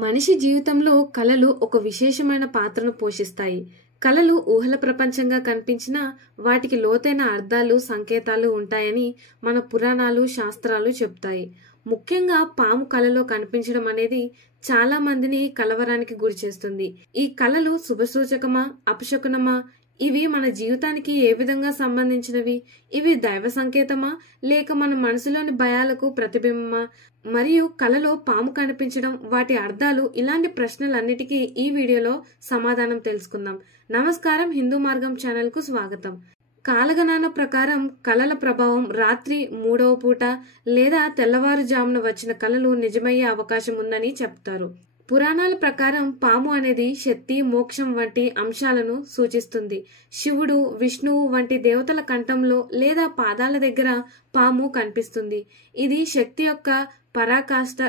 మనిషి జీవితంలో కళలు ఒక విశేషమైన పాత్రను పోషిస్తాయి. కళలు ఊహల ప్రపంచంగా కనిపించినా వాటికి లోతైన అర్థాలు, సంకేతాలు ఉంటాయని మన పురాణాలు, శాస్త్రాలు చెప్తాయి. ముఖ్యంగా పాము కలలో కనిపించడం అనేది చాలా మందిని కలవరానికి గురిచేస్తుంది. ఈ కళలు శుభసూచకమా, అపశకునమా? ఇవి మన జీవితానికి ఏ విధంగా సంబంధించినవి? ఇవి దైవ సంకేతమా, లేక మన మనసులోని భయాలకు ప్రతిబింబమా? మరియు కలలో పాము కనిపించడం, వాటి అర్థాలు, ఇలాంటి ప్రశ్నలన్నిటికీ ఈ వీడియోలో సమాధానం తెలుసుకుందాం. నమస్కారం, హిందూ మార్గం ఛానల్ కు స్వాగతం. కాలగణన ప్రకారం కళల ప్రభావం రాత్రి 3వ పూట లేదా తెల్లవారుజామున వచ్చిన కళలు నిజమయ్యే అవకాశం ఉందని చెప్తారు. పురాణాల ప్రకారం పాము అనేది శక్తి, మోక్షం వంటి అంశాలను సూచిస్తుంది. శివుడు, విష్ణువు వంటి దేవతల కంఠంలో లేదా పాదాల దగ్గర పాము కనిపిస్తుంది. ఇది శక్తి యొక్క పరాకాష్ఠ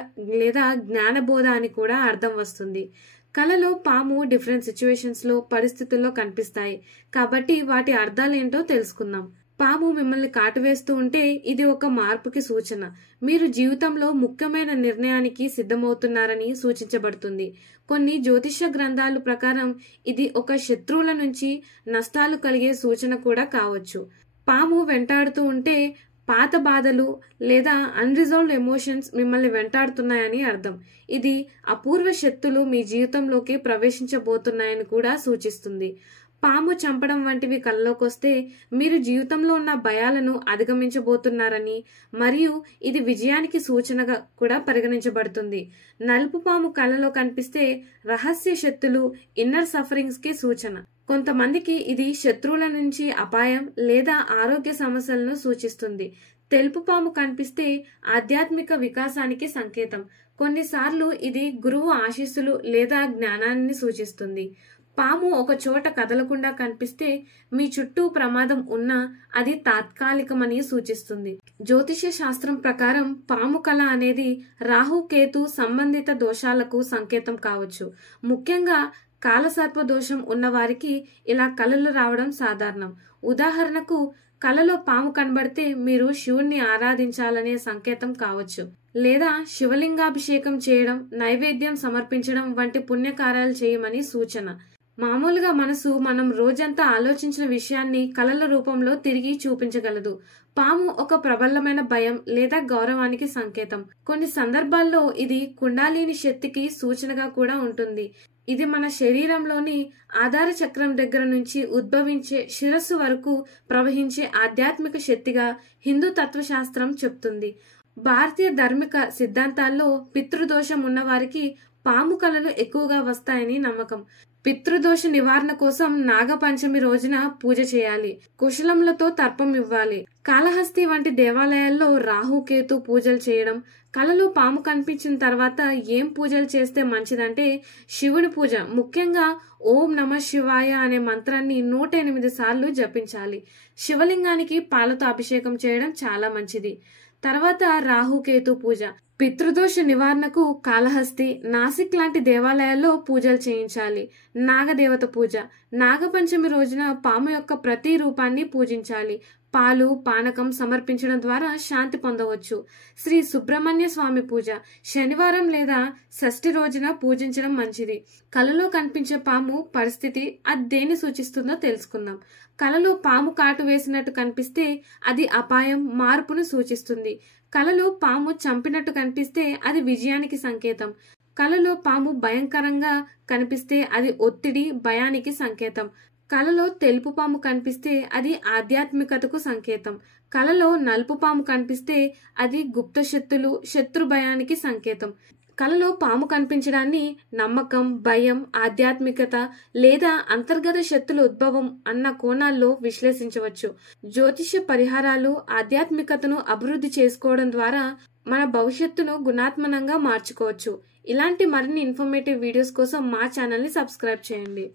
లేదా జ్ఞానబోధ అని కూడా అర్థం వస్తుంది. కళలో పాము డిఫరెంట్ సిచ్యువేషన్స్ లో, పరిస్థితుల్లో కనిపిస్తాయి. కాబట్టి వాటి అర్థాలేంటో తెలుసుకుందాం. పాము మిమ్మల్ని కాటువేస్తూ ఉంటే ఇది ఒక మార్పుకి సూచన. మీరు జీవితంలో ముఖ్యమైన నిర్ణయానికి సిద్ధమవుతున్నారని సూచించబడుతుంది. కొన్ని జ్యోతిష్య గ్రంథాల ప్రకారం ఇది ఒక శత్రువుల నుంచి నష్టాలు కలిగే సూచన కూడా కావచ్చు. పాము వెంటాడుతూ ఉంటే పాత బాధలు లేదా అన్రిజాల్వ్డ్ ఎమోషన్స్ మిమ్మల్ని వెంటాడుతున్నాయని అర్థం. ఇది అపూర్వ శక్తులు మీ జీవితంలోకి ప్రవేశించబోతున్నాయని కూడా సూచిస్తుంది. పాము చంపడం వంటివి కళ్ళలోకొస్తే మీరు జీవితంలో ఉన్న భయాలను అధిగమించబోతున్నారని మరియు ఇది విజయానికి సూచనగా కూడా పరిగణించబడుతుంది. నలుపు పాము కళ్ళలో కనిపిస్తే రహస్య శక్తులు, ఇన్నర్ సఫరింగ్స్ కి సూచన. కొంతమందికి ఇది శత్రువుల నుంచి అపాయం లేదా ఆరోగ్య సమస్యలను సూచిస్తుంది. తెలుపు పాము కనిపిస్తే ఆధ్యాత్మిక వికాసానికి సంకేతం. కొన్నిసార్లు ఇది గురువు ఆశీస్సులు లేదా జ్ఞానాన్ని సూచిస్తుంది. పాము ఒక చోట కదలకుండా కనిపిస్తే మీ చుట్టూ ప్రమాదం ఉన్నా అది తాత్కాలికమని సూచిస్తుంది. జ్యోతిష్య శాస్త్రం ప్రకారం పాము కళ అనేది రాహు, కేతు సంబంధిత దోషాలకు సంకేతం కావచ్చు. ముఖ్యంగా కాలసర్ప దోషం ఉన్న వారికి ఇలా కళలు రావడం సాధారణం. ఉదాహరణకు, కళలో పాము కనబడితే మీరు శివుణ్ణి ఆరాధించాలనే సంకేతం కావచ్చు, లేదా శివలింగాభిషేకం చేయడం, నైవేద్యం సమర్పించడం వంటి పుణ్యకార్యాలు చేయమని సూచన. మామూలుగా మనసు మనం రోజంతా ఆలోచించిన విషయాన్ని కళల రూపంలో తిరిగి చూపించగలదు. పాము ఒక ప్రబలమైన భయం లేదా గౌరవానికి సంకేతం. కొన్ని సందర్భాల్లో ఇది కుండాలిని శక్తికి సూచనగా కూడా ఉంటుంది. ఇది మన శరీరంలోని ఆధార చక్రం దగ్గర నుంచి ఉద్భవించే శిరస్సు వరకు ప్రవహించే ఆధ్యాత్మిక శక్తిగా హిందూ తత్వశాస్త్రం చెప్తుంది. భారతీయ ధార్మిక సిద్ధాంతాల్లో పితృదోషం ఉన్న వారికి పాము కళలు ఎక్కువగా వస్తాయని నమ్మకం. పితృదోష నివారణ కోసం నాగపంచమి రోజున పూజ చేయాలి. కుశలములతో తర్పం ఇవ్వాలి. కాళహస్తి వంటి దేవాలయాల్లో రాహుకేతు పూజలు చేయడం. కళలో పాము కనిపించిన తర్వాత ఏం పూజలు చేస్తే మంచిదంటే శివుని పూజ, ముఖ్యంగా ఓం నమ శివాయ అనే మంత్రాన్ని 108 సార్లు జపించాలి. శివలింగానికి పాలతో అభిషేకం చేయడం చాలా మంచిది. తర్వాత రాహుకేతు పూజ. పితృదోష నివారణకు కాళహస్తి, నాసిక్ లాంటి దేవాలయాల్లో పూజలు చేయించాలి. నాగదేవత పూజ. నాగపంచమి రోజున పాము యొక్క ప్రతి రూపాన్ని పూజించాలి. పాలు, పానకం సమర్పించడం ద్వారా శాంతి పొందవచ్చు. శ్రీ సుబ్రహ్మణ్య స్వామి పూజ. శనివారం లేదా షష్ఠి రోజున పూజించడం మంచిది. కలలో కనిపించే పాము పరిస్థితి అది దేన్ని సూచిస్తుందో తెలుసుకుందాం. కలలో పాము కాటు వేసినట్టు కనిపిస్తే అది అపాయం, మార్పును సూచిస్తుంది. కలలో పాము చంపినట్టు కనిపిస్తే అది విజయానికి సంకేతం. కలలో పాము భయంకరంగా కనిపిస్తే అది ఒత్తిడి, భయానికి సంకేతం. కలలో తెలుపు పాము కనిపిస్తే అది ఆధ్యాత్మికతకు సంకేతం. కలలో నలుపు పాము కనిపిస్తే అది గుప్త శక్తులు, శత్రు భయానికి సంకేతం. కలలో పాము కనిపించడాన్ని నమ్మకం, భయం, ఆధ్యాత్మికత లేదా అంతర్గత శక్తుల ఉద్భవం అన్న కోణాల్లో విశ్లేషించవచ్చు. జ్యోతిష్య పరిహారాలు ఆధ్యాత్మికతను అభివృద్ధి చేసుకోవడం ద్వారా మన భవిష్యత్తును గుణాత్మకంగా మార్చుకోవచ్చు. ఇలాంటి మరిన్ని ఇన్ఫర్మేటివ్ వీడియోస్ కోసం మా ఛానల్ ని సబ్స్క్రైబ్ చేయండి.